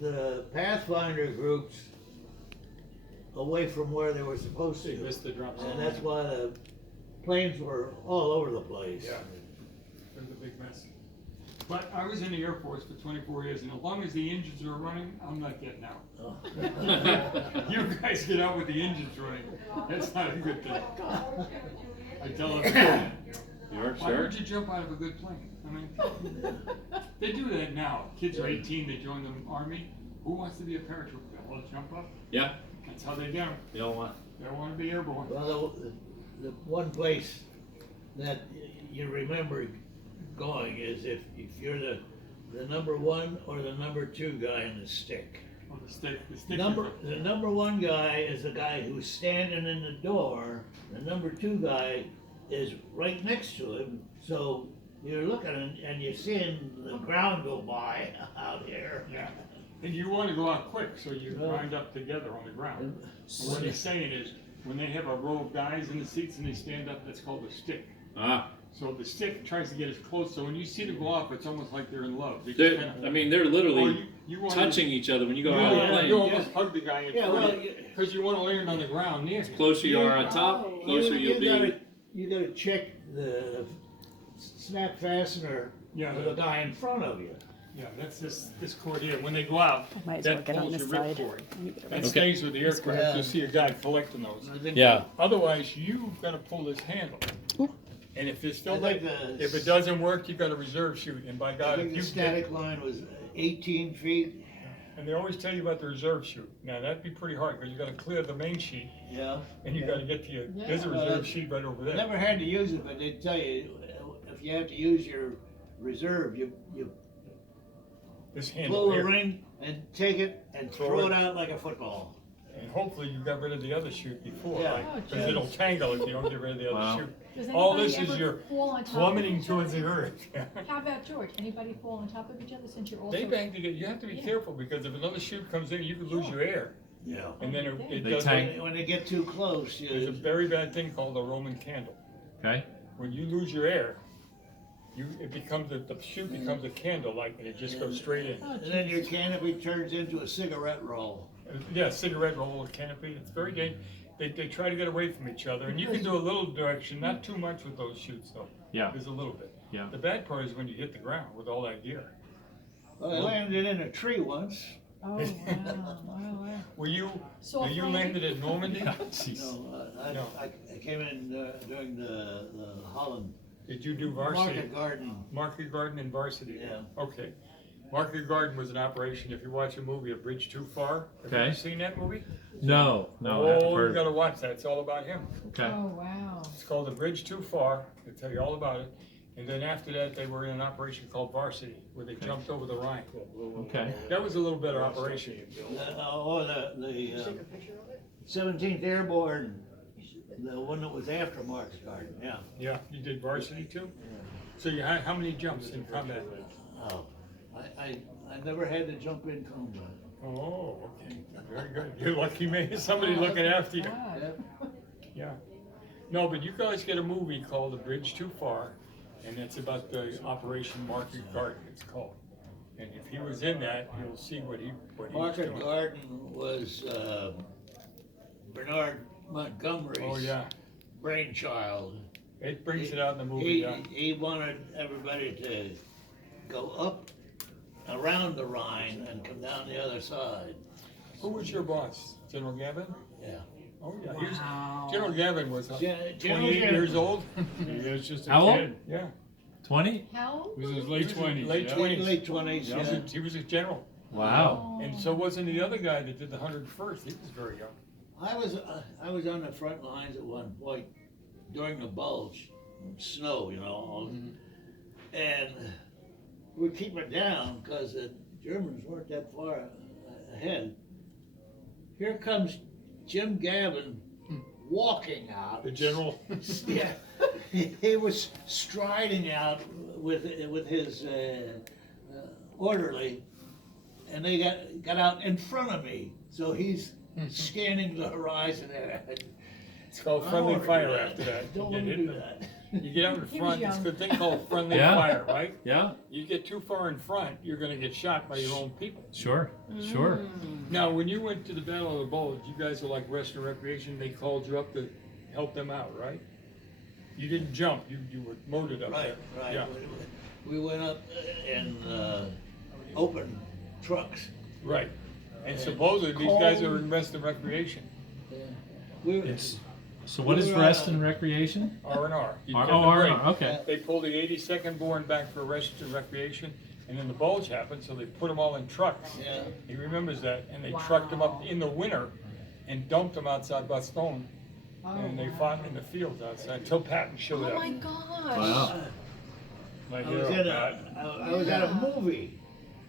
the Pathfinder groups away from where they were supposed They to. missed the drop zone. And that's why the planes were all over the place. Yeah. It was a big mess. But I was in the Air Force for 24 years, and as long as the engines were running, I'm not getting out. Oh. You guys get out with the engines running. That's not a good thing. I tell them, why would you jump out of a good plane? I mean, they do that now. Kids are 18, they join the Army. Who wants to be a paratrooper? They'll jump up. Yeah. That's how they get them. They don't want. They don't want to be airborne. Well, the one place that you remember going is if you're the number one or the number two guy in the stick. On the stick. The number one guy is the guy who's standing in the door. The number two guy is right next to him. So you're looking and you're seeing the ground go by out here. Yeah. And you want to go out quick, so you grind up together on the ground. And what he's saying is, when they have a row of guys in the seats and they stand up, that's called a stick. Ah. So the stick tries to get as close, so when you see them go off, it's almost like they're in love. I mean, they're literally touching each other when you go out of the plane. You almost hug the guy in Yeah, front, because you want to land on the ground near him. Closer you are on top, closer you'll be. You gotta check the snap fastener of the guy in front of you. Yeah, that's this cord here. When they go out, Might as well that get on pulls this your side. ripcord. That stays with the aircraft. Yeah. You'll see a guy collecting those. Yeah. Otherwise, you've got to pull this handle. And if it's still like, if it doesn't work, you've got a reserve chute. And by I God, think if the you static line was 18 feet. and they always tell you about the reserve chute. Now that'd be pretty hard because you got to clear the main sheet Yeah. and you got to get to your. There's a Well, reserve sheet right over there. Never had to use it, but they tell you if you have to use your reserve, you This handle pull the here, ring and take it and throw it out like a football. and hopefully you got rid of the other chute before, Yeah. right? Because it'll tangle if you don't get rid of the Wow. other chute. Does All anybody this is ever your fall on top of plummeting each towards the other? earth. How about George? Anybody fall on top of each other since you're also? They bang together. You have to be Yeah. careful because if another chute comes in, you could lose your air. Yeah. And then it They does. tank. When they get too close, There's a very bad thing called a Roman candle. Okay. When you lose your air, it becomes the chute becomes a candle like, and it just goes straight in. and then your canopy turns into a cigarette roll. Yeah, cigarette roll or canopy. It's very dangerous. They try to get away from each other, and you can do a little direction, not too much with those chutes though. Yeah. There's a little bit. Yeah. The bad part is when you hit the ground with all that gear. Well, I landed in a tree once. Oh, wow. Were you Soft landing? landed at Normandy? Jeez. No, No. I came in during the Holland Did you do varsity? Market Garden. Market Garden and varsity? Yeah. Okay. Market Garden was an operation, if you watch a movie, A Bridge Too Far. Have Okay. you seen that movie? No, I haven't Oh, you heard. gotta watch that, it's all about him. Okay. Oh, wow. It's called A Bridge Too Far, they tell you all about it. And then after that, they were in an operation called Varsity, where they jumped over the Rhine. Okay. That was a little better operation. The 17th Airborne, the one that was after Market Garden, yeah. Yeah, you did Varsity too? So you had, how many jumps in combat? Oh, I never had to jump in combat. Oh, okay, very good. You're lucky man, somebody looking after you. God. Yeah. No, but you guys get a movie called A Bridge Too Far, and it's about the Operation Market Garden, it's called. And if he was in that, you'll see what he was Market doing. Garden was Bernard Montgomery's Oh, yeah. brainchild. It brings it out in the movie, yeah. He wanted everybody to go up around the Rhine and come down the other side. Who was your boss? General Gavin? Yeah. Oh, yeah. He was, General Gavin was General 28 Gavin. years old. He was just a How old? kid. Yeah. 20? How old? It was his late 20s. Late yeah. 20s. Late 20s, He was yeah. a- He was a general. Wow. And so wasn't the other guy that did the 101st. He was very young. I was on the front lines at one point during the bulge, snow, you know, and we keep it down because the Germans weren't that far ahead. Here comes Jim Gavin walking out. The general. Yeah, he was striding out with his orderly, and they got out in front of me. So he's scanning the horizon there. It's called I don't friendly wanna do fire that. after that. Don't You want get to hit do them. that. You get out in He was front, it's a young. good thing called friendly Yeah. fire, right? Yeah, You get too far in front, you're gonna get shot by your own people. sure, sure. Now, when you went to the Battle of the Bulge, you guys are like rest and recreation, they called you up to help them out, right? You didn't jump, you were motored up Right, there. right. Yeah, We went up in open trucks. right. And supposedly, these guys are in rest and recreation, We were, It's, so what is We were, rest and recreation? R&R. You get the R&R, break. okay. They pulled the 82nd born back for rest and recreation, and then the Bulge happened, so they put them all in trucks. yeah. He remembers that, and they trucked them up in the winter and dumped them outside Bastogne, and they fought in the fields outside until Patton showed Oh up. my gosh. Wow. My I hero, was at Pat. I was at a movie